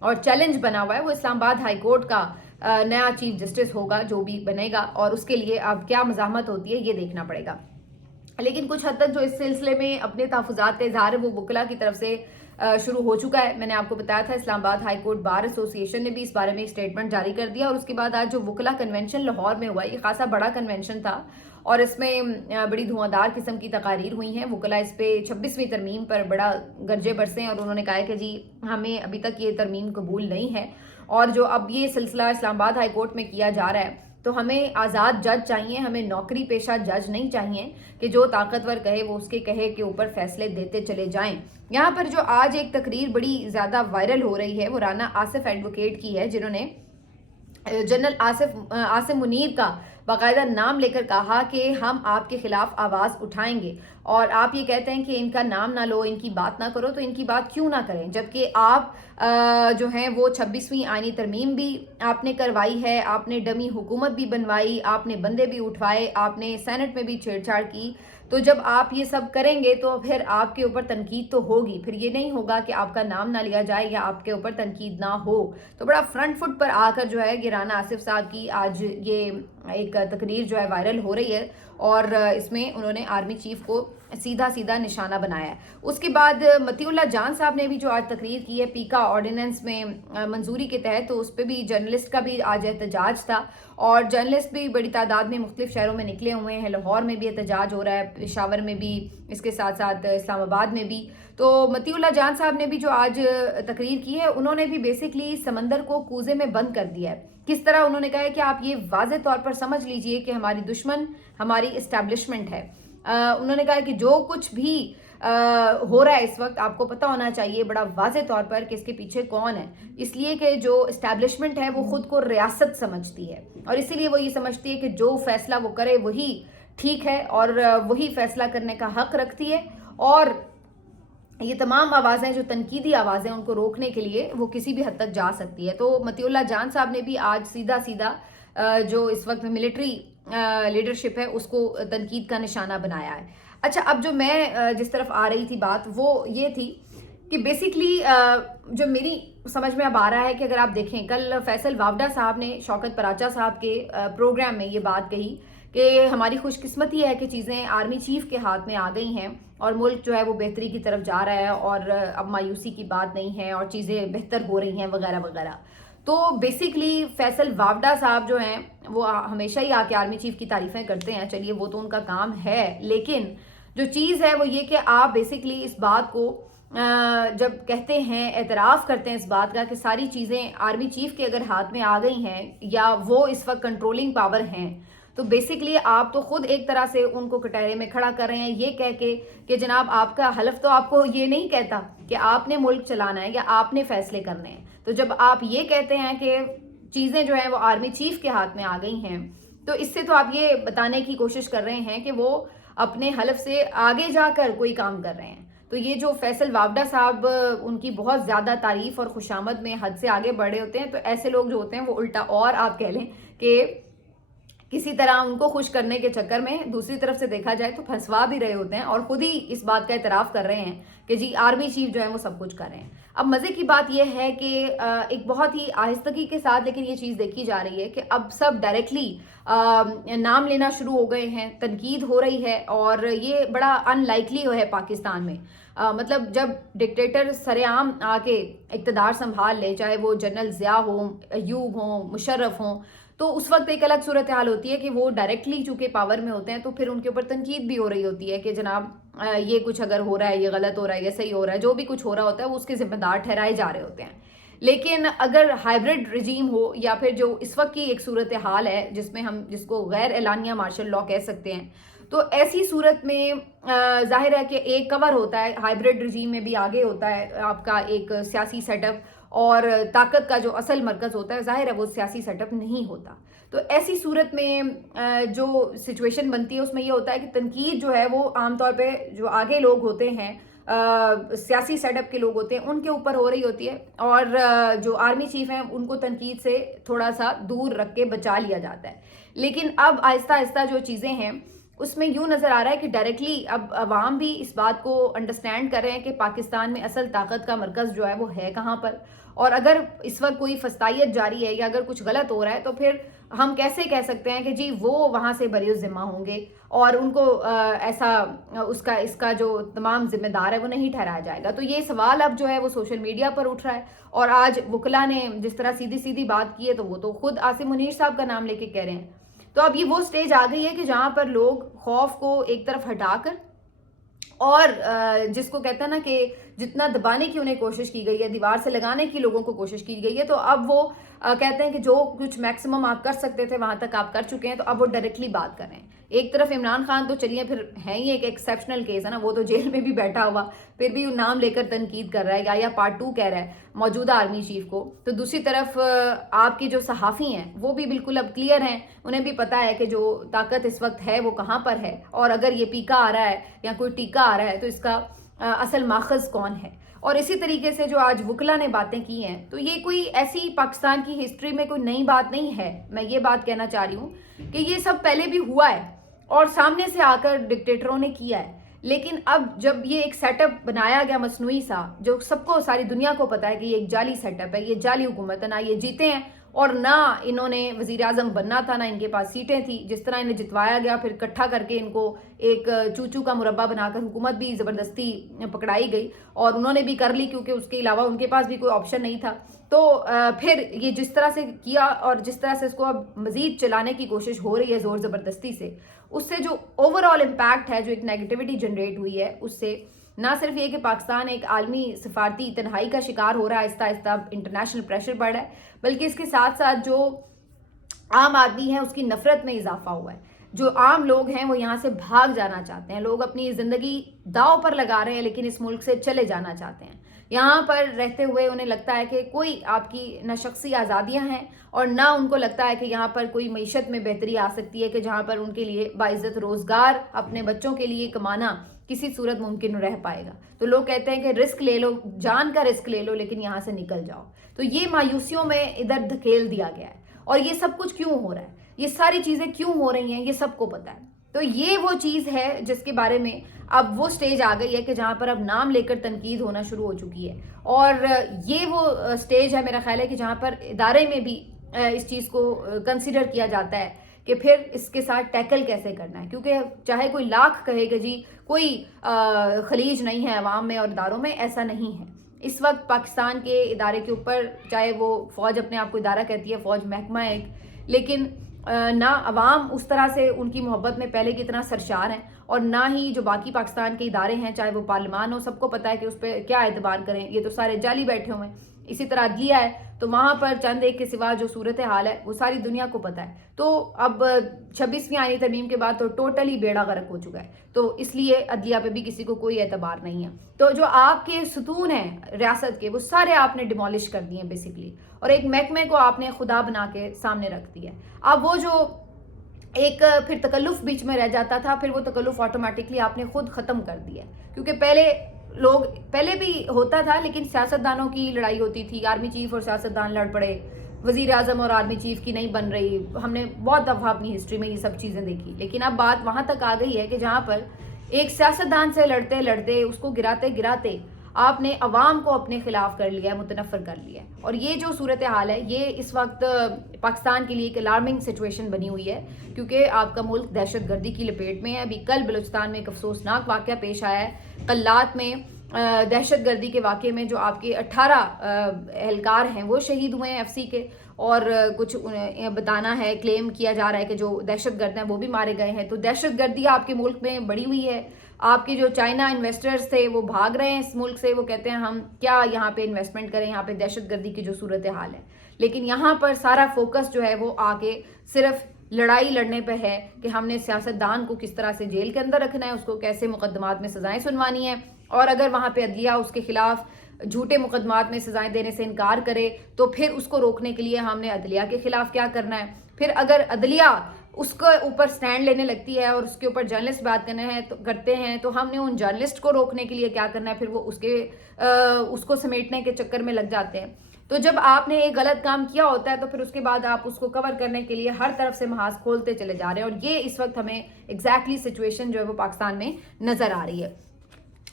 اور چیلنج بنا ہوا ہے وہ اسلام آباد ہائی کورٹ کا نیا چیف جسٹس ہوگا جو بھی بنے گا، اور اس کے لیے اب کیا مزاحمت ہوتی ہے یہ دیکھنا پڑے گا. لیکن کچھ حد تک جو اس سلسلے میں اپنے تحفظات کا اظہار ہے وہ وکلا کی طرف سے شروع ہو چکا ہے. میں نے آپ کو بتایا تھا اسلام آباد ہائی کورٹ بار ایسوسی ایشن نے بھی اس بارے میں ایک اسٹیٹمنٹ جاری کر دیا، اور اس کے بعد آج جو وکلا کنونشن لاہور میں ہوا، یہ خاصا بڑا کنونشن تھا اور اس میں بڑی دھواں دار قسم کی تقاریر ہوئی ہیں. وکلا اس پہ 26ویں ترمیم پر بڑا گرجے برسے اور انہوں نے کہا ہے کہ جی ہمیں ابھی تک یہ ترمیم قبول نہیں ہے، اور جو اب یہ سلسلہ اسلام آباد ہائی کورٹ میں کیا جا رہا ہے تو ہمیں آزاد جج چاہیے، ہمیں نوکری پیشہ جج نہیں چاہیے کہ جو طاقتور کہے وہ اس کے کہے کے اوپر فیصلے دیتے چلے جائیں. یہاں پر جو آج ایک تقریر بڑی زیادہ وائرل ہو رہی ہے وہ رانا آصف ایڈوکیٹ کی ہے، جنہوں نے جنرل عاصم منیر کا باقاعدہ نام لے کر کہا کہ ہم آپ کے خلاف آواز اٹھائیں گے، اور آپ یہ کہتے ہیں کہ ان کا نام نہ لو، ان کی بات نہ کرو، تو ان کی بات کیوں نہ کریں جبکہ آپ جو ہیں وہ 26ویں آئینی ترمیم بھی آپ نے کروائی ہے، آپ نے ڈمی حکومت بھی بنوائی، آپ نے بندے بھی اٹھوائے، آپ نے سینٹ میں بھی چھیڑ چھاڑ کی. تو جب آپ یہ سب کریں گے تو پھر آپ کے اوپر تنقید تو ہوگی، پھر یہ نہیں ہوگا کہ آپ کا نام نہ لیا جائے یا آپ کے اوپر تنقید نہ ہو. تو بڑا فرنٹ فٹ پر آ کر جو ہے یہ رانا آصف صاحب کی آج یہ ایک تقریر جو ہے وائرل ہو رہی ہے، اور اس میں انہوں نے آرمی چیف کو سیدھا نشانہ بنایا ہے. اس کے بعد مطیع اللہ جان صاحب نے بھی جو آج تقریر کی ہے پیکا آرڈیننس میں منظوری کے تحت، تو اس پہ بھی جرنلسٹ کا بھی آج احتجاج تھا، اور جرنلسٹ بھی بڑی تعداد میں مختلف شہروں میں نکلے ہوئے ہیں. لاہور میں بھی احتجاج ہو رہا ہے، پشاور میں بھی، اس کے ساتھ ساتھ اسلام آباد میں بھی. تو مطیع اللہ جان صاحب نے بھی جو آج تقریر کی ہے انہوں نے بھی بیسکلی سمندر کو کوزے میں بند کر دیا ہے. کس طرح انہوں نے کہا ہے کہ آپ یہ واضح طور پر سمجھ لیجئے کہ ہماری دشمن ہماری اسٹیبلشمنٹ ہے. انہوں نے کہا کہ جو کچھ بھی ہو رہا ہے اس وقت آپ کو پتہ ہونا چاہیے بڑا واضح طور پر کہ اس کے پیچھے کون ہے، اس لیے کہ جو اسٹیبلشمنٹ ہے وہ خود کو ریاست سمجھتی ہے، اور اسی لیے وہ یہ سمجھتی ہے کہ جو فیصلہ وہ کرے وہی ٹھیک ہے اور وہی فیصلہ کرنے کا حق رکھتی ہے، اور یہ تمام آوازیں جو تنقیدی آوازیں ان کو روکنے کے لیے وہ کسی بھی حد تک جا سکتی ہے. تو مطیع اللہ جان صاحب نے بھی آج سیدھا جو اس وقت ملٹری لیڈرشپ ہے اس کو تنقید کا نشانہ بنایا ہے. اچھا، اب جو میں جس طرف آ رہی تھی بات وہ یہ تھی کہ بیسکلی جو میری سمجھ میں اب آ رہا ہے کہ اگر آپ دیکھیں کل فیصل وابڈا صاحب نے شوکت پراچا صاحب کے پروگرام میں یہ بات کہی کہ ہماری خوش قسمتی ہے کہ چیزیں آرمی چیف کے ہاتھ میں آ گئی ہیں اور ملک جو ہے وہ بہتری کی طرف جا رہا ہے اور اب مایوسی کی بات نہیں ہے اور چیزیں بہتر ہو رہی ہیں وغیرہ وغیرہ. تو بیسکلی فیصل وابڈا صاحب جو ہیں وہ ہمیشہ ہی آ کے آرمی چیف کی تعریفیں کرتے ہیں، چلیے وہ تو ان کا کام ہے، لیکن جو چیز ہے وہ یہ کہ آپ بیسکلی اس بات کو جب کہتے ہیں، اعتراف کرتے ہیں اس بات کا کہ ساری چیزیں آرمی چیف کے اگر ہاتھ میں آ گئی ہیں یا وہ اس وقت کنٹرولنگ پاور ہیں، تو بیسکلی آپ تو خود ایک طرح سے ان کو کٹہرے میں کھڑا کر رہے ہیں یہ کہہ کے کہ جناب آپ کا حلف تو آپ کو یہ نہیں کہتا کہ آپ نے ملک چلانا ہے یا آپ نے فیصلے کرنے ہیں. تو جب آپ یہ کہتے ہیں کہ چیزیں جو ہیں وہ آرمی چیف کے ہاتھ میں آ گئی ہیں تو اس سے تو آپ یہ بتانے کی کوشش کر رہے ہیں کہ وہ اپنے حلف سے آگے جا کر کوئی کام کر رہے ہیں. تو یہ جو فیصل وابڈا صاحب ان کی بہت زیادہ تعریف اور خوشامد میں حد سے آگے بڑھے ہوتے ہیں، تو ایسے لوگ جو ہوتے ہیں وہ الٹا اور آپ کہہ لیں کہ کسی طرح ان کو خوش کرنے کے چکر میں دوسری طرف سے دیکھا جائے تو پھنسوا بھی رہے ہوتے ہیں اور خود ہی اس بات کا اعتراف کر رہے ہیں کہ جی آرمی چیف جو ہے وہ سب کچھ کر رہے ہیں. اب مزے کی بات یہ ہے کہ ایک بہت ہی آہستگی کے ساتھ لیکن یہ چیز دیکھی جا رہی ہے کہ اب سب ڈائریکٹلی نام لینا شروع ہو گئے ہیں، تنقید ہو رہی ہے، اور یہ بڑا ان لائکلی ہے پاکستان میں. مطلب جب ڈکٹیٹر سر عام آ کے اقتدار سنبھال لے، چاہے وہ جنرل ضیاء ہوں، ایوب ہوں، مشرف ہوں، تو اس وقت ایک الگ صورتحال ہوتی ہے کہ وہ ڈائریکٹلی چونکہ پاور میں ہوتے ہیں تو پھر ان کے اوپر تنقید بھی ہو رہی ہوتی ہے کہ جناب یہ کچھ اگر ہو رہا ہے، یہ غلط ہو رہا ہے، یہ صحیح ہو رہا ہے، جو بھی کچھ ہو رہا ہوتا ہے وہ اس کے ذمہ دار ٹھہرائے جا رہے ہوتے ہیں. لیکن اگر ہائیبرڈ رجیم ہو یا پھر جو اس وقت کی ایک صورتحال ہے جس میں ہم جس کو غیر اعلانیہ مارشل لاء کہہ سکتے ہیں، تو ایسی صورت میں ظاہر ہے کہ ایک کور ہوتا ہے، ہائیبرڈ رجیم میں بھی آگے ہوتا ہے آپ کا ایک سیاسی سیٹ اپ، اور طاقت کا جو اصل مرکز ہوتا ہے ظاہر ہے وہ سیاسی سیٹ اپ نہیں ہوتا. تو ایسی صورت میں جو سچویشن بنتی ہے اس میں یہ ہوتا ہے کہ تنقید جو ہے وہ عام طور پہ جو آگے لوگ ہوتے ہیں سیاسی سیٹ اپ کے لوگ ہوتے ہیں ان کے اوپر ہو رہی ہوتی ہے، اور جو آرمی چیف ہیں ان کو تنقید سے تھوڑا سا دور رکھ کے بچا لیا جاتا ہے. لیکن اب آہستہ آہستہ جو چیزیں ہیں اس میں یوں نظر آ رہا ہے کہ ڈائریکٹلی اب عوام بھی اس بات کو انڈرسٹینڈ کر رہے ہیں کہ پاکستان میں اصل طاقت کا مرکز جو ہے وہ ہے کہاں پر، اور اگر اس وقت کوئی فسطائیت جاری ہے یا اگر کچھ غلط ہو رہا ہے تو پھر ہم کیسے کہہ سکتے ہیں کہ جی وہ وہاں سے بری الذمہ ہوں گے اور ان کو ایسا اس کا جو تمام ذمہ دار ہے وہ نہیں ٹھہرایا جائے گا. تو یہ سوال اب جو ہے وہ سوشل میڈیا پر اٹھ رہا ہے. اور آج وکلا نے جس طرح سیدھی سیدھی بات کی ہے تو وہ تو خود عاصم منیر صاحب کا نام لے کے کہہ رہے ہیں. تو اب یہ وہ سٹیج آ گئی ہے کہ جہاں پر لوگ خوف کو ایک طرف ہٹا کر اور جس کو کہتے ہیں نا کہ جتنا دبانے کی انہیں کوشش کی گئی ہے, دیوار سے لگانے کی لوگوں کو کوشش کی گئی ہے, تو اب وہ کہتے ہیں کہ جو کچھ میکسیمم آپ کر سکتے تھے وہاں تک آپ کر چکے ہیں, تو اب وہ ڈائریکٹلی بات کر رہے ہیں. ایک طرف عمران خان تو چلیے پھر ہیں ہی ایک ایکسیپشنل کیس ہے نا, وہ تو جیل میں بھی بیٹھا ہوا پھر بھی نام لے کر تنقید کر رہا ہے یا پارٹ 2 کہہ رہا ہے موجودہ آرمی چیف کو. تو دوسری طرف آپ کے جو صحافی ہیں وہ بھی بالکل اب کلیئر ہیں, انہیں بھی پتا ہے کہ جو طاقت اس وقت ہے وہ کہاں پر ہے, اور اگر یہ پیکا آ رہا ہے یا کوئی ٹیکا آ رہا ہے تو اس کا اصل ماخذ کون ہے. اور اسی طریقے سے جو آج وکلا نے باتیں کی ہیں تو یہ کوئی ایسی پاکستان کی ہسٹری میں کوئی نئی بات نہیں ہے. میں یہ بات کہنا چاہ رہی ہوں کہ یہ سب پہلے بھی ہوا ہے اور سامنے سے آ کر ڈکٹیٹروں نے کیا ہے, لیکن اب جب یہ ایک سیٹ اپ بنایا گیا مصنوعی سا, جو سب کو ساری دنیا کو پتا ہے کہ یہ ایک جعلی سیٹ اپ ہے, یہ جعلی حکومت ہے, نہ یہ جیتے ہیں اور نہ انہوں نے وزیر اعظم بننا تھا, نہ ان کے پاس سیٹیں تھیں, جس طرح انہیں جتوایا گیا پھر اکٹھا کر کے ان کو ایک چوچو کا مربع بنا کر حکومت بھی زبردستی پکڑائی گئی اور انہوں نے بھی کر لی کیونکہ اس کے علاوہ ان کے پاس بھی کوئی آپشن نہیں تھا. تو پھر یہ جس طرح سے کیا اور جس طرح سے اس کو اب مزید چلانے کی کوشش ہو رہی ہے زور زبردستی سے, اس سے جو اوور آل امپیکٹ ہے, جو ایک نیگیٹیوٹی جنریٹ ہوئی ہے, اس سے نہ صرف یہ کہ پاکستان ایک عالمی سفارتی تنہائی کا شکار ہو رہا ہے, آہستہ آہستہ انٹرنیشنل پریشر بڑھ رہا ہے, بلکہ اس کے ساتھ ساتھ جو عام آدمی ہے اس کی نفرت میں اضافہ ہوا ہے. جو عام لوگ ہیں وہ یہاں سے بھاگ جانا چاہتے ہیں, لوگ اپنی زندگی داؤ پر لگا رہے ہیں لیکن اس ملک سے چلے جانا چاہتے ہیں. یہاں پر رہتے ہوئے انہیں لگتا ہے کہ کوئی آپ کی نہ شخصی آزادیاں ہیں اور نہ ان کو لگتا ہے کہ یہاں پر کوئی معیشت میں بہتری آ سکتی ہے کہ جہاں پر ان کے لیے باعزت روزگار اپنے بچوں کے لیے کمانا کسی صورت ممکن رہ پائے گا. تو لوگ کہتے ہیں کہ رسک لے لو, جان کا رسک لے لو, لیکن یہاں سے نکل جاؤ. تو یہ مایوسیوں میں ادھر دھکیل دیا گیا ہے. اور یہ سب کچھ کیوں ہو رہا ہے, یہ ساری چیزیں کیوں ہو رہی ہیں, یہ سب کو پتا ہے. تو یہ وہ چیز ہے جس کے بارے میں اب وہ سٹیج آ گئی ہے کہ جہاں پر اب نام لے کر تنقید ہونا شروع ہو چکی ہے. اور یہ وہ سٹیج ہے میرا خیال ہے کہ جہاں پر ادارے میں بھی اس چیز کو کنسیڈر کیا جاتا ہے کہ پھر اس کے ساتھ ٹیکل کیسے کرنا ہے, کیونکہ چاہے کوئی لاکھ کہے کہ جی کوئی خلیج نہیں ہے عوام میں اور اداروں میں, ایسا نہیں ہے. اس وقت پاکستان کے ادارے کے اوپر, چاہے وہ فوج اپنے آپ کو ادارہ کہتی ہے, فوج محکمہ ہے ایک, لیکن نہ عوام اس طرح سے ان کی محبت میں پہلے کی اتنا سرشار ہیں, اور نہ ہی جو باقی پاکستان کے ادارے ہیں چاہے وہ پارلیمان ہو, سب کو پتہ ہے کہ اس پہ کیا اعتبار کریں, یہ تو سارے جعلی بیٹھے ہوئے ہیں. اسی طرح عدلیہ ہے تو وہاں پر چند ایک کے سوا جو صورتحال ہے وہ ساری دنیا کو پتہ ہے. تو اب 26ویں آئینی ترمیم کے بعد تو ٹوٹلی بیڑا غرق ہو چکا ہے, تو اس لیے عدلیہ پہ بھی کسی کو کوئی اعتبار نہیں ہے. تو جو آپ کے ستون ہیں ریاست کے وہ سارے آپ نے ڈیمولش کر دیے بیسیکلی, اور ایک محکمے کو آپ نے خدا بنا کے سامنے رکھ دیا. اب وہ جو ایک پھر تکلف بیچ میں رہ جاتا تھا, پھر وہ تکلف آٹومیٹکلی آپ نے خود ختم کر دیا, کیونکہ پہلے بھی ہوتا تھا لیکن سیاستدانوں کی لڑائی ہوتی تھی, آرمی چیف اور سیاستدان لڑ پڑے, وزیر اعظم اور آرمی چیف کی نہیں بن رہی. ہم نے بہت دفعہ اپنی ہسٹری میں یہ سب چیزیں دیکھی, لیکن اب بات وہاں تک آ گئی ہے کہ جہاں پر ایک سیاستدان سے لڑتے لڑتے اس کو گراتے گراتے آپ نے عوام کو اپنے خلاف کر لیا ہے, متنفر کر لیا ہے. اور یہ جو صورتحال ہے یہ اس وقت پاکستان کے لیے ایک الارمنگ سچویشن بنی ہوئی ہے, کیونکہ آپ کا ملک دہشت گردی کی لپیٹ میں ہے. ابھی کل بلوچستان میں ایک افسوسناک واقعہ پیش آیا ہے, قلات میں دہشت گردی کے واقعے میں جو آپ کے 18 اہلکار ہیں وہ شہید ہوئے ہیں ایف سی کے, اور کچھ بتانا ہے, کلیم کیا جا رہا ہے کہ جو دہشت گرد ہیں وہ بھی مارے گئے ہیں. تو دہشت گردی آپ کے ملک میں بڑھی ہوئی ہے. آپ کے جو چائنا انویسٹرز تھے وہ بھاگ رہے ہیں اس ملک سے, وہ کہتے ہیں ہم کیا یہاں پہ انویسٹمنٹ کریں, یہاں پہ دہشت گردی کی جو صورتحال ہے. لیکن یہاں پر سارا فوکس جو ہے وہ آ کے صرف لڑائی لڑنے پہ ہے کہ ہم نے سیاستدان کو کس طرح سے جیل کے اندر رکھنا ہے, اس کو کیسے مقدمات میں سزائیں سنوانی ہیں, اور اگر وہاں پہ عدلیہ اس کے خلاف جھوٹے مقدمات میں سزائیں دینے سے انکار کرے تو پھر اس کو روکنے کے لیے ہم نے عدلیہ کے خلاف کیا کرنا ہے. پھر اگر عدلیہ اس کے اوپر سٹینڈ لینے لگتی ہے اور اس کے اوپر جرنلسٹ بات کرتے ہیں تو ہم نے ان جرنلسٹ کو روکنے کے لیے کیا کرنا ہے, پھر وہ اس کو سمیٹنے کے چکر میں لگ جاتے ہیں. تو جب آپ نے ایک غلط کام کیا ہوتا ہے تو پھر اس کے بعد آپ اس کو کور کرنے کے لیے ہر طرف سے محاذ کھولتے چلے جا رہے ہیں, اور یہ اس وقت ہمیں ایگزیکٹلی سچویشن جو ہے وہ پاکستان میں نظر آ رہی ہے.